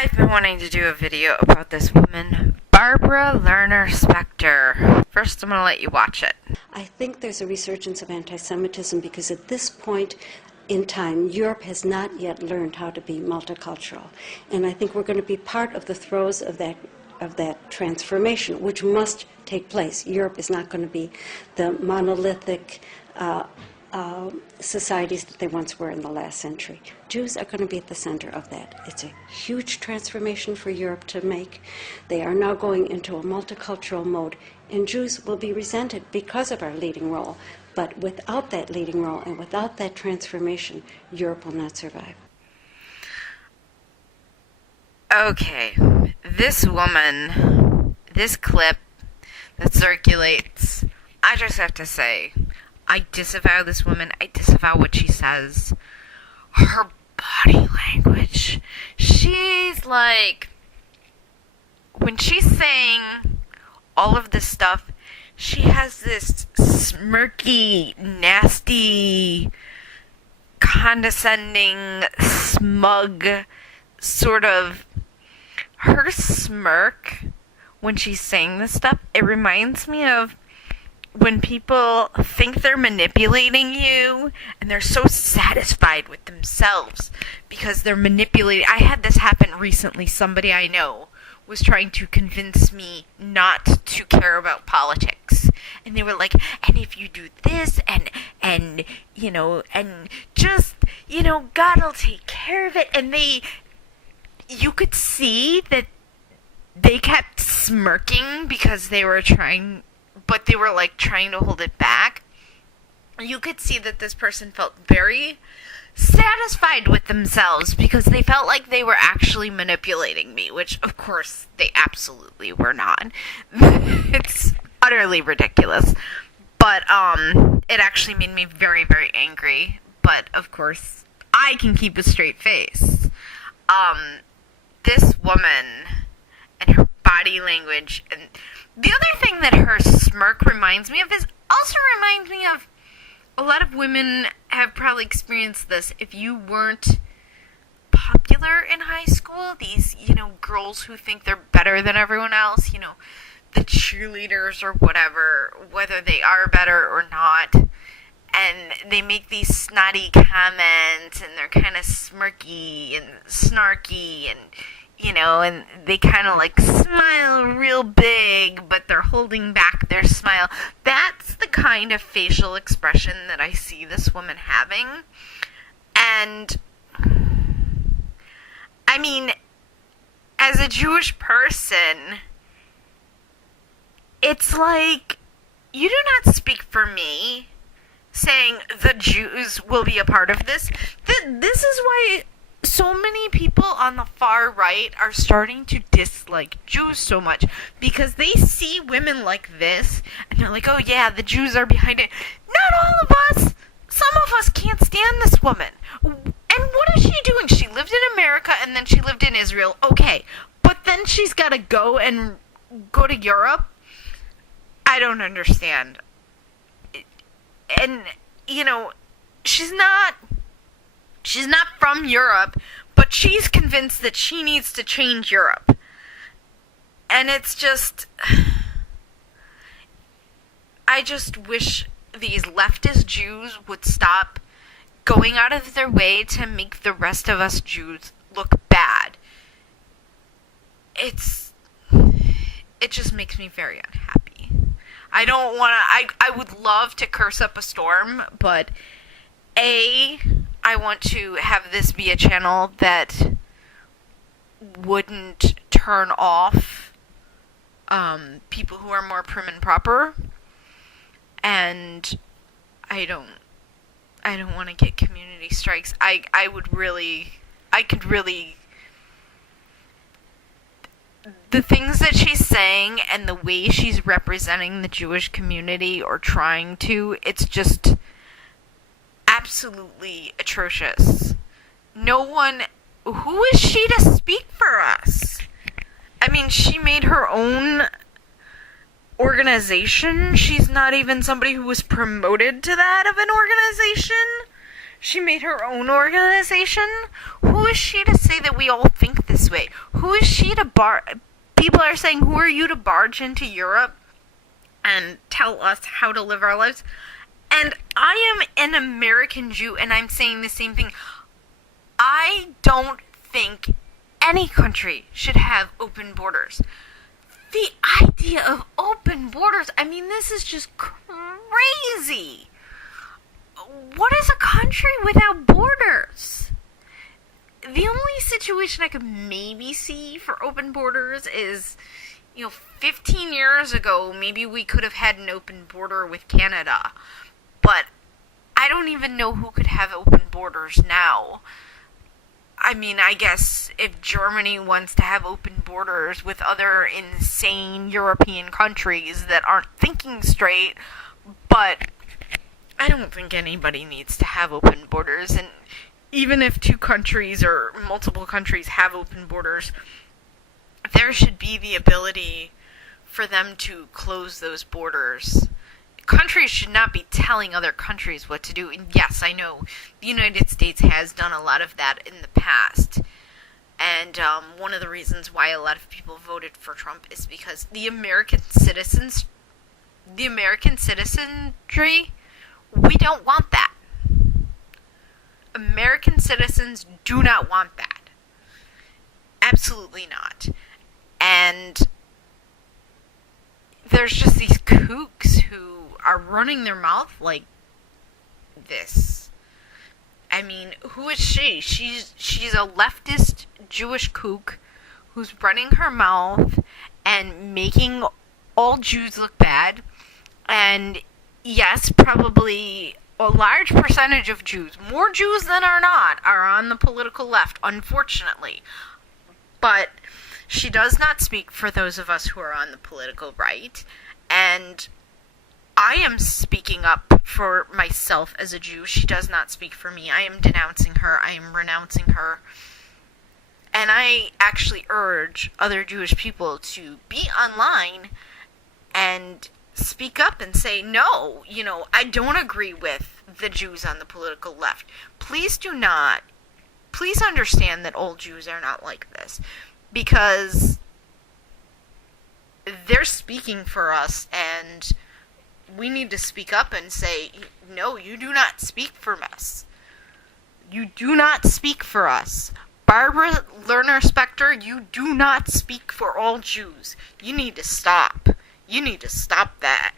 I've been wanting to do a video about this woman, Barbara Lerner Spectre. First, I'm going to let you watch it. I think there's a resurgence of anti-Semitism because at this point in time, Europe has not yet learned how to be multicultural. And I think we're going to be part of the throes of that transformation, which must take place. Europe is not going to be the monolithic societies that they once were in the last century. Jews are going to be at the center of that. It's a huge transformation for Europe to make. They are now going into a multicultural mode, and Jews will be resented because of our leading role. But without that leading role and without that transformation, Europe will not survive. Okay, this woman, this clip that circulates, I just have to say, I disavow this woman. I disavow what she says. Her body language. She's like, when she's saying all of this stuff, she has this smirky, nasty, condescending, smug sort of, her smirk when she's saying this stuff, it reminds me of when people think they're manipulating you and they're so satisfied with themselves because they're manipulating. I had this happen recently. Somebody I know was trying to convince me not to care about politics. And they were like, and if you do this and you know, and just, you know, God will take care of it. And you could see that they kept smirking because they were trying, but they were like trying to hold it back. You could see that this person felt very satisfied with themselves because they felt like they were actually manipulating me, which of course they absolutely were not. It's utterly ridiculous. But it actually made me very, very angry. But of course, I can keep a straight face. This woman and her body language, and the other thing that her smirk reminds me of is also reminds me of a lot of women have probably experienced this. If you weren't popular in high school, these, you know, girls who think they're better than everyone else, you know, the cheerleaders or whatever, whether they are better or not, and they make these snotty comments, and they're kind of smirky and snarky, and you know, and they kind of like smile real big, but they're holding back their smile. That's the kind of facial expression that I see this woman having. And, I mean, as a Jewish person, it's like, you do not speak for me saying the Jews will be a part of this. This is why so many people on the far right are starting to dislike Jews so much, because they see women like this and they're like, oh yeah, the Jews are behind it. Not all of us. Some of us can't stand this woman. And what is she doing? She lived in America and then she lived in Israel. Okay, but then she's got to go to Europe. I don't understand. And, you know, she's not from Europe, but she's convinced that she needs to change Europe. And it's just, I just wish these leftist Jews would stop going out of their way to make the rest of us Jews look bad. It just makes me very unhappy. I don't want to, I would love to curse up a storm, but I want to have this be a channel that wouldn't turn off people who are more prim and proper, and I don't want to get community strikes. I could really, the things that she's saying and the way she's representing the Jewish community or trying to, it's just absolutely atrocious. No one, who is she to speak for us? I mean, she made her own organization. She's not even somebody who was promoted to that of an organization. She made her own organization. Who is she to say that we all think this way? Who is she to People are saying, who are you to barge into Europe and tell us how to live our lives? And I am an American Jew, and I'm saying the same thing. I don't think any country should have open borders. The idea of open borders, I mean, this is just crazy. What is a country without borders? The only situation I could maybe see for open borders is, 15 years ago, maybe we could have had an open border with Canada. But I don't even know who could have open borders now. I mean, I guess if Germany wants to have open borders with other insane European countries that aren't thinking straight, but I don't think anybody needs to have open borders. And even if two countries or multiple countries have open borders, there should be the ability for them to close those borders. Countries should not be telling other countries what to do. And yes, I know the United States has done a lot of that in the past. And one of the reasons why a lot of people voted for Trump is because the American citizenry, we don't want that. American citizens do not want that. Absolutely not. And there's just these kooks who are running their mouth like this. I mean, who is she? She's a leftist Jewish kook who's running her mouth and making all Jews look bad. And yes, probably a large percentage of Jews, more Jews than are not, are on the political left, unfortunately. But she does not speak for those of us who are on the political right. And I am speaking up for myself as a Jew. She does not speak for me. I am denouncing her. I am renouncing her. And I actually urge other Jewish people to be online and speak up and say, no, I don't agree with the Jews on the political left. Please understand that all Jews are not like this. Because they're speaking for us, and we need to speak up and say, no, you do not speak for us. You do not speak for us. Barbara Lerner Spectre, you do not speak for all Jews. You need to stop. You need to stop that.